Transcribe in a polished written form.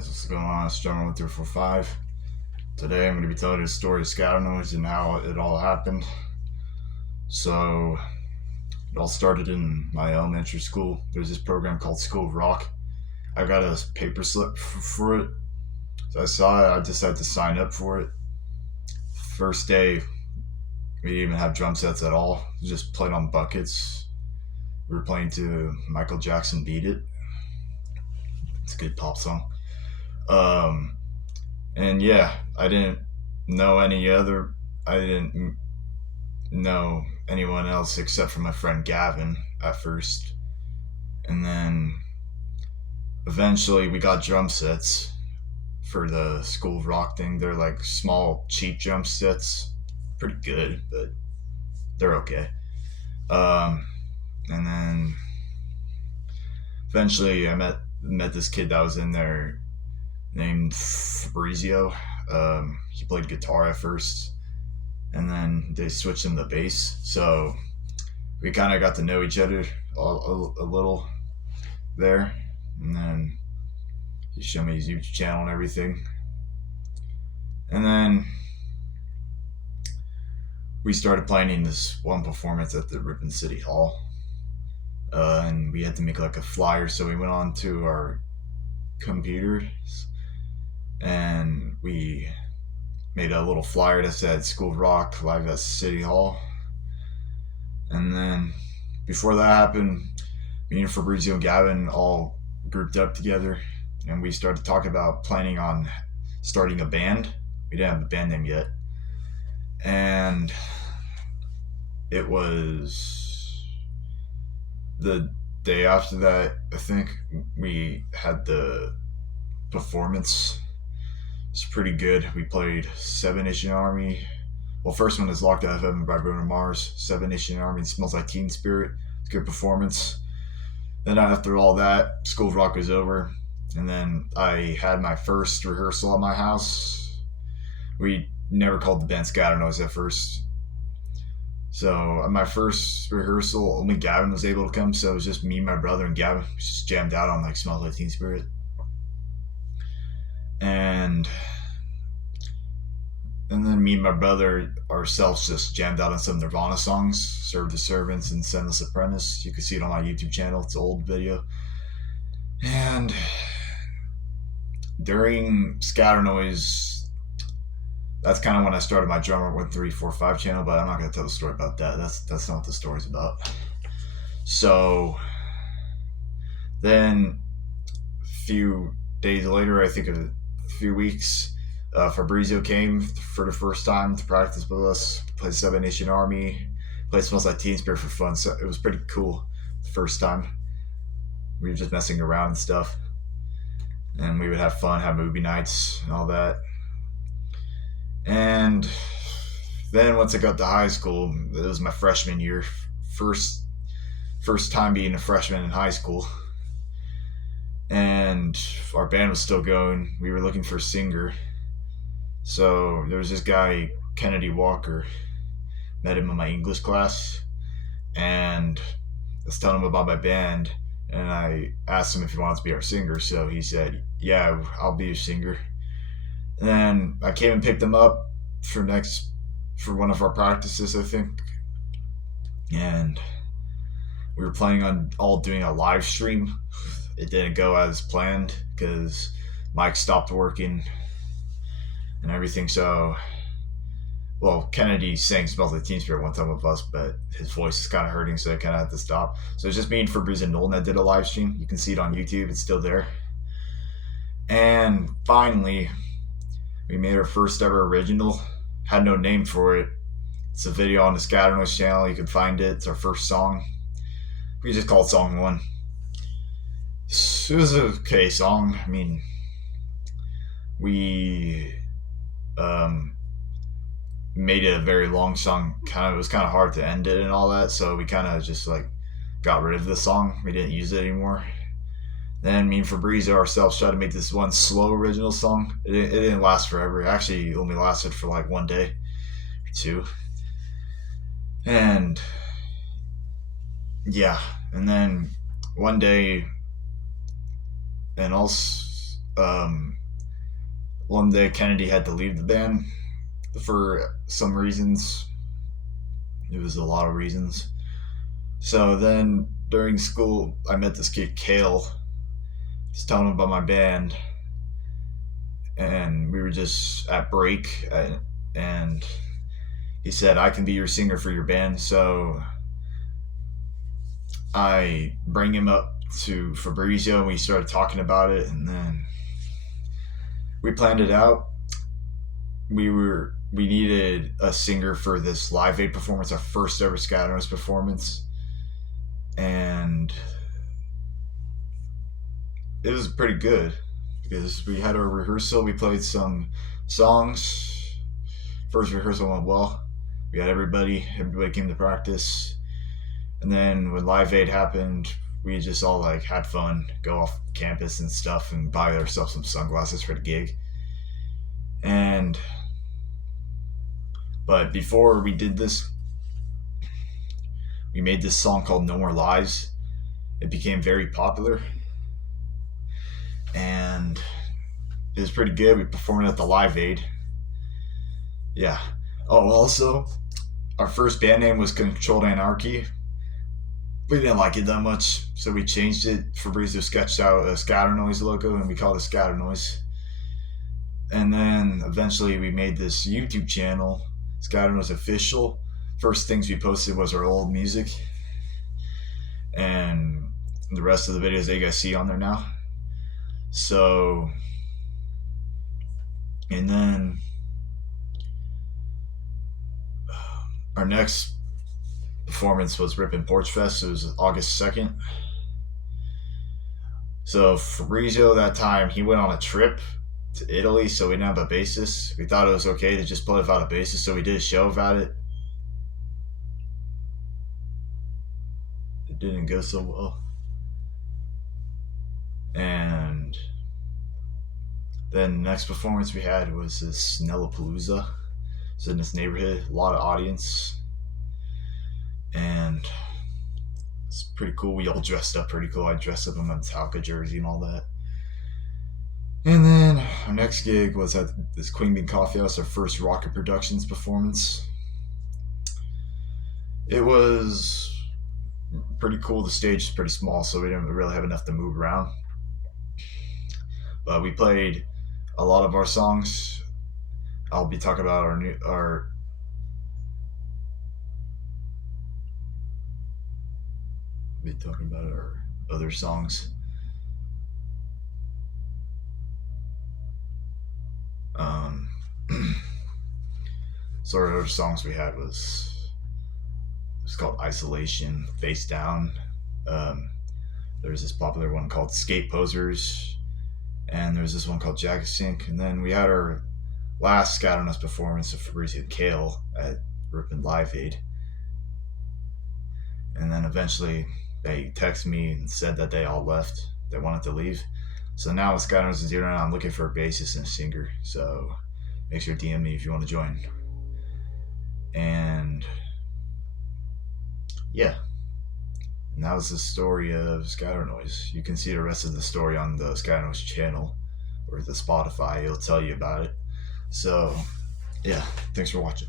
guys, what's going on? It's John 1345. Today I'm going to be telling you the story of scatter noise and how it all happened. So, it all started in my elementary school. There's this program called School of Rock. I got a paper slip for it. So I saw it, I decided to sign up for it. First day, we didn't even have drum sets at all. We just played on buckets. We were playing to Michael Jackson Beat It. It's a good pop song. And yeah, I didn't know I didn't know anyone else except for my friend Gavin at first. And then eventually we got drum sets for the School of Rock thing. They're like small, cheap drum sets. Pretty good, but they're okay. And then eventually I met this kid that was in there named Fabrizio. He played guitar at first, and then they switched him to bass. So we kind of got to know each other a little there, and then he showed me his YouTube channel and everything. And then we started planning this one performance at the Ripon City Hall, and we had to make like a flyer. So we went on to our computers and we made a little flyer that said School of Rock live at City Hall. And then before that happened, me and Fabrizio and Gavin all grouped up together and we started talking about planning on starting a band. We didn't have a band name yet. And it was the day after that, I think, we had the performance. It's pretty good. We played Seven Nation Army. Well, first one is Locked Out of Heaven by Bruno Mars. Seven Nation Army, Smells Like Teen Spirit. It's a good performance. Then after all that, School of Rock was over. And then I had my first rehearsal at my house. We never called the band Scatter Noise at first. So at my first rehearsal, only Gavin was able to come. So it was just me, my brother, and Gavin. We just jammed out on like Smells Like Teen Spirit. And then me and my brother ourselves just jammed out on some Nirvana songs, Serve the Servants and Sendless Apprentice. You can see it on my YouTube channel. It's an old video. And during Scatter Noise, that's kind of when I started my Drummer 1345 channel, but I'm not going to tell the story about that. That's not what the story's about. So then a few days later, I think a few weeks, Fabrizio came for the first time to practice with us, played Seven Nation Army, played Smells Like Teen Spirit for fun. So it was pretty cool the first time. We were just messing around and stuff. And we would have fun, have movie nights and all that. And then once I got to high school, it was my freshman year, first time being a freshman in high school. And our band was still going. We were looking for a singer. So there was this guy, Kennedy Walker. Met him in my English class. And I was telling him about my band. And I asked him if he wanted to be our singer. So he said, yeah, I'll be your singer. And then I came and picked him up for one of our practices, I think. And we were planning on all doing a live stream. It didn't go as planned because Mike stopped working and everything. So, well, Kennedy sang Smells Like Teen Spirit one time with us, but his voice is kind of hurting, so I kind of had to stop. So it's just me and Fabrizio and Nolan that did a live stream. You can see it on YouTube. It's still there. And finally, we made our first ever original. Had no name for it. It's a video on the Scatter Noise channel. You can find it. It's our first song. We just called song one. It was an okay song. I mean, we made it a very long song. It was kind of hard to end it and all that, so we kind of just like got rid of the song. We didn't use it anymore. Then me and Fabrizio ourselves tried to make this one slow original song. It didn't last forever. It actually only lasted for like one day or two. And yeah, and then one day, and Um, One day Kennedy had to leave the band for some reasons. It was a lot of reasons. So then during school, I met this kid Kale. Just telling him about my band, and we were just at break, and he said, "I can be your singer for your band." So I bring him up to Fabrizio, and we started talking about it, and then we planned it out. We needed a singer for this Live Aid performance, our first ever Scatternos performance, and it was pretty good because we had our rehearsal. We played some songs. First rehearsal went well. We had everybody. Everybody came to practice, and then when Live Aid happened, we just all like had fun, go off campus and stuff, and buy ourselves some sunglasses for the gig. And but before we did this, we made this song called "No More Lies." It became very popular, and it was pretty good. We performed it at the Live Aid. Yeah. Oh, also, our first band name was Controlled Anarchy. We didn't like it that much, so we changed it. Fabrizio sketched out a Scatter Noise logo, and we called it Scatter Noise. And then eventually we made this YouTube channel, Scatter Noise Official. First things we posted was our old music, and the rest of the videos that you guys see on there now. So, and then our next performance was Rippin' Porch Fest. It was August 2nd. So Fabrizio that time, he went on a trip to Italy, so we didn't have a bassist. We thought it was okay to just play without a bassist, so we did a show about it. It didn't go so well. And then the next performance we had was this Nellapalooza. It's in this neighborhood, a lot of audience, and it's pretty cool. We all dressed up pretty cool. I dressed up in my Metallica jersey and all that. And then our next gig was at this Queen Bee Coffee House, our first Rocket Productions performance. It was pretty cool. The stage is pretty small, so we didn't really have enough to move around. But we played a lot of our songs. I'll be talking about our other songs. Um, so our other songs we had was called Isolation, Face Down. There's this popular one called Skate Posers, and there's this one called Jacket Sync. And then we had our last Scatternos performance of Fabrizio and Kale at Ripon Live Aid. And then eventually they texted me and said that they all left. They wanted to leave. So now with Scatternos and Zero, I'm looking for a bassist and a singer. So make sure to DM me if you want to join. And yeah. And that was the story of Scatter Noise. You can see the rest of the story on the Scatter Noise channel or the Spotify. It'll tell you about it. So, yeah, thanks for watching.